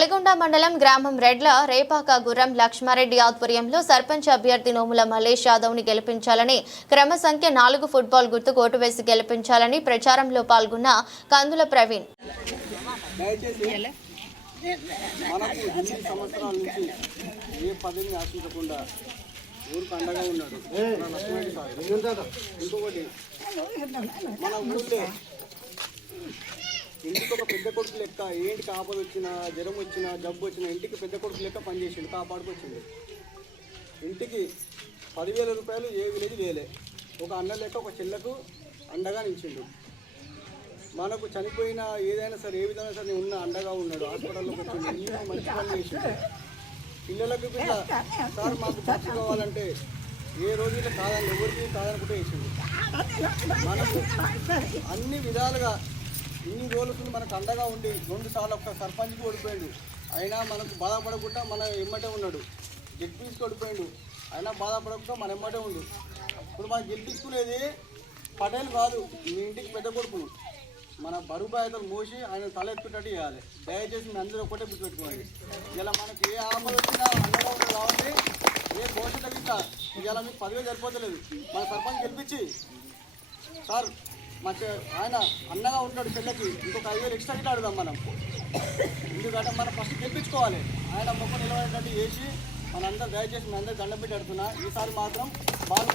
నల్గొండ మండలం గ్రామం రెడ్ల రేపాక గుర్రం లక్ష్మారెడ్డి ఆధ్వర్యంలో సర్పంచ్ అభ్యర్థి నోముల మల్లేష్ యాదవ్ ని గెలిపించాలని క్రమ సంఖ్య 4 ఫుట్బాల్ గుర్తుకు ఓటు వేసి గెలిపించాలని ప్రచారంలో పాల్గొన్న కందుల ప్రవీణ్ ఇంటికి ఒక పెద్ద కొడుకు లెక్క ఏంటికి ఆపద వచ్చినా జ్వరం వచ్చినా జబ్బు వచ్చినా ఇంటికి పెద్ద కొడుకు లెక్క పనిచేసిండు, కాపాడుకొచ్చిండు. ఇంటికి 10,000 రూపాయలు ఏ విలేజ్ వేయలే. ఒక అన్న లెక్క ఒక చెల్లకు అండగా నిలిచిండు. మనకు చనిపోయిన ఏదైనా సరే ఏ విధంగా సరే ఉన్న అండగా ఉన్నాడు. హాస్పిటల్లోకి వచ్చిండు, ఎన్నో మంచి పనులు చేసిండు. పిల్లలకు పిల్ల సార్ మాకు చర్చ కావాలంటే ఏ రోజుల్లో కాదని ఎవరికి కాదనుకుంటే వేసిండు. మనకు అన్ని విధాలుగా ఇన్ని రోజులు మనకు అండగా ఉండి 2 సార్లు ఒక సర్పంచ్కి ఓడిపోయాడు. అయినా మనకు బాధపడకుండా మన ఎమ్మటే ఉన్నాడు. గెలిపించుకు ఓడిపోయాడు, అయినా బాధపడకుండా మన ఎమ్మటే ఉండు. ఇప్పుడు మనం గెలిపించుకునేది పటేల్ కాదు, మీ ఇంటికి పెద్ద కొడుకు. మన బరువు బాధ్యతలు మోసి ఆయన తల ఎత్తుకున్నట్టు చేయాలి. దయచేసి మీ అందరూ ఒకటే గుర్తుపెట్టుకోండి. ఇలా మనకి ఏ ఆపద వచ్చినా అండగా ఉంటుంది కాబట్టి ఏ భవిష్యత్తు ఇంకా ఇలా మీకు 10,000 సరిపోతలేదు. మన సర్పంచ్ గెలిపించి సార్ మంచి ఆయన అన్నగా ఉంటాడు చెల్లెకి, ఇంకొక 5,000 ఎక్స్ట్రా గిట్లా అడుగుదాం మనం. ఎందుకంటే మనం ఫస్ట్ గెలిపించుకోవాలి. ఆయన మొక్క నిలబడేటట్టు చేసి మనందరూ దయచేసి మీ అందరూ దండం పెట్టి అడుగుతున్నా. ఈసారి మాత్రం బాగా